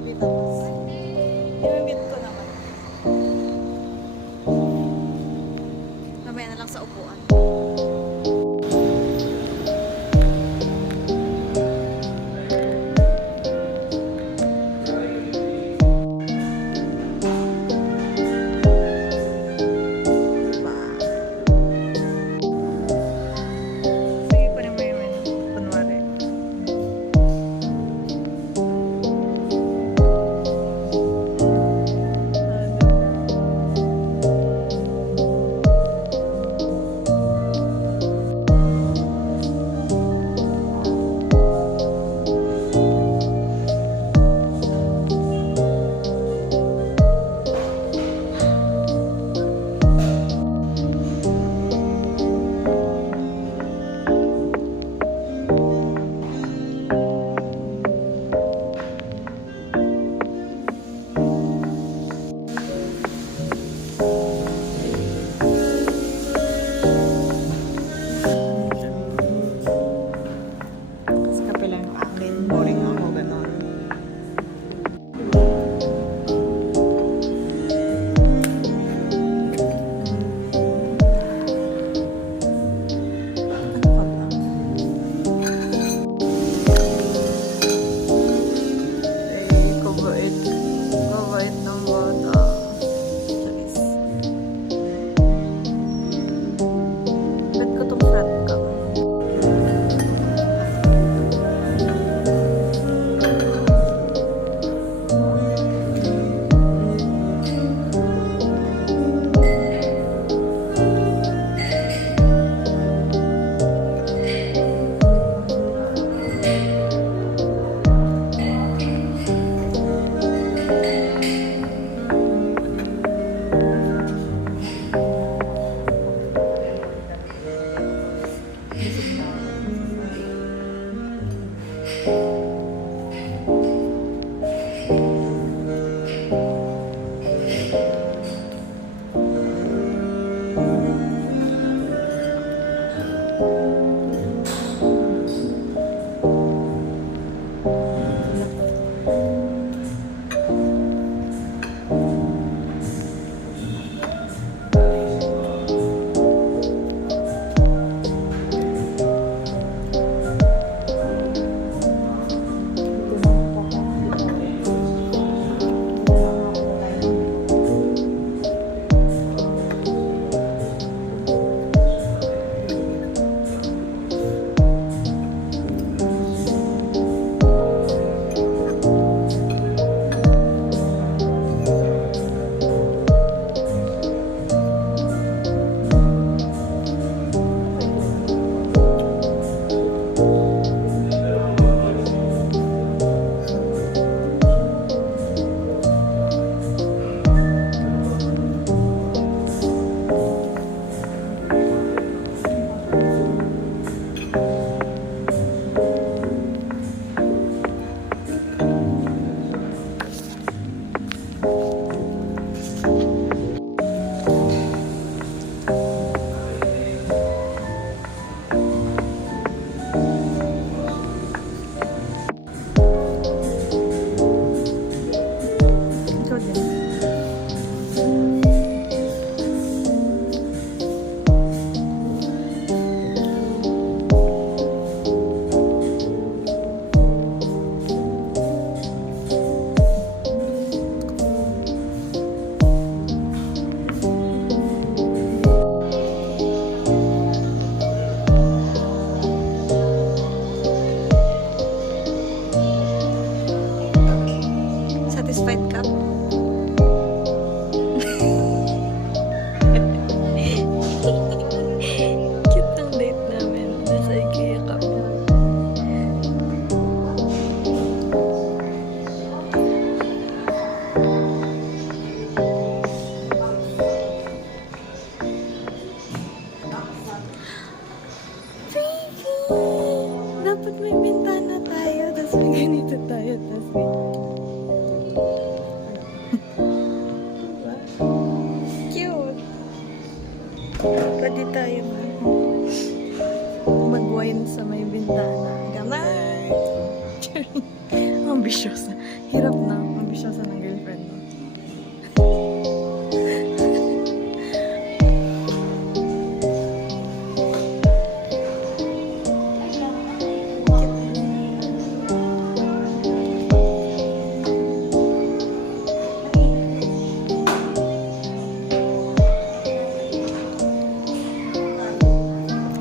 baby tapos. I-meet ko naman. Mamaya na lang sa upuan. Dapat may bintana tayo, tapos may ganito tayo, tapos diba? Cute! Pwede tayo mag-wine sa may bintana. Ganun! Ambisyosa. Hirap na. ambisyosa ng girlfriend mo.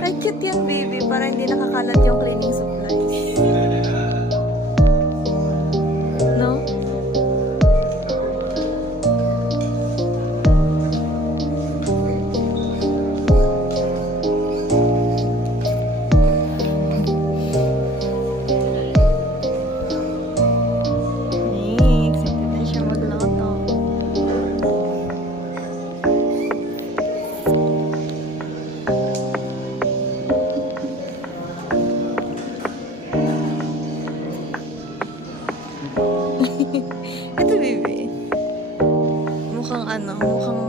Ay, cute yan, baby. Para hindi nakakalat yung cleaning supplies. No? Excited na siya magluto. Ito, baby. Mukhang mukhang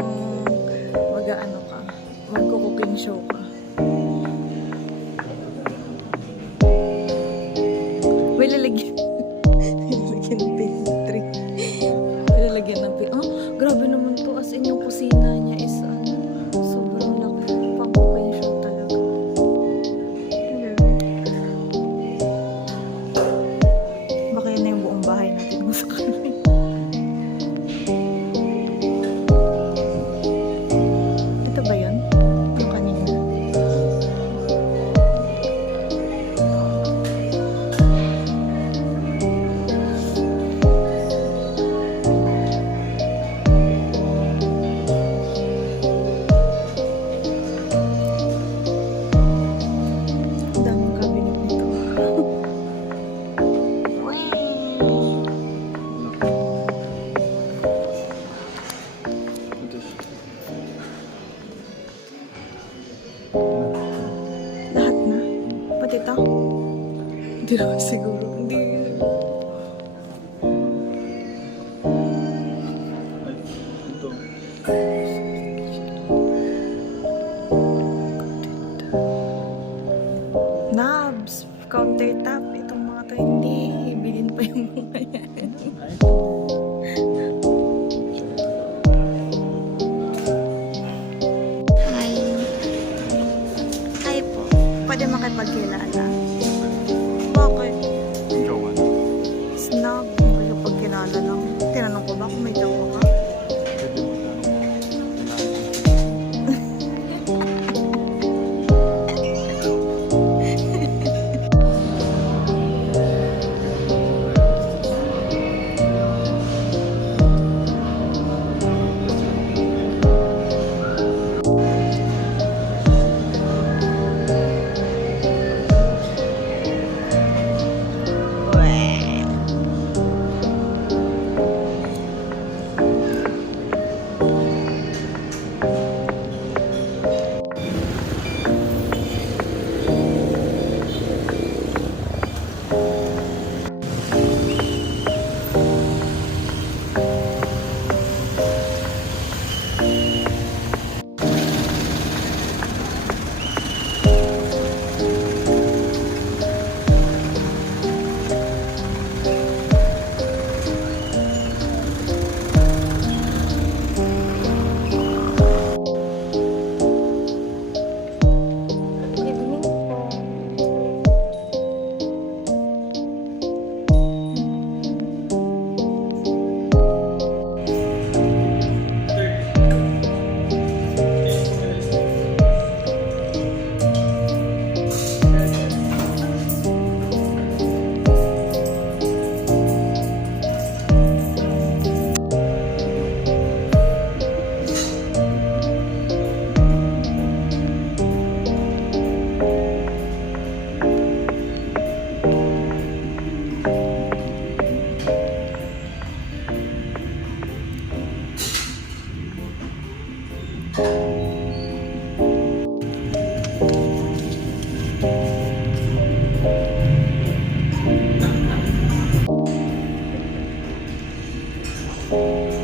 mag-ano ka. Magko-cooking show ka. May lalagyan. May lalagyan ng pastry. May lalagyan ng oh, grabe naman to. As in, yung kusina niya is sobrang laki. Pang-cooking show talaga. Baka yun na yung buong bahay natin kung sakali. Ito ba yun? Yung kanina? Ang daming cabinet nito. Lahat na? Pati ito? Hindi naman siguro. Hindi. Knobs, countertop, itong mga to hindi. Bilhin pa yung mga yan. Hi. Hi po. Pwede makipagkilala. Bakit? Jowa. Snob. Makipagkilala lang. Tinanong ko ba kung may jowa ka? Pwede mo Thank you.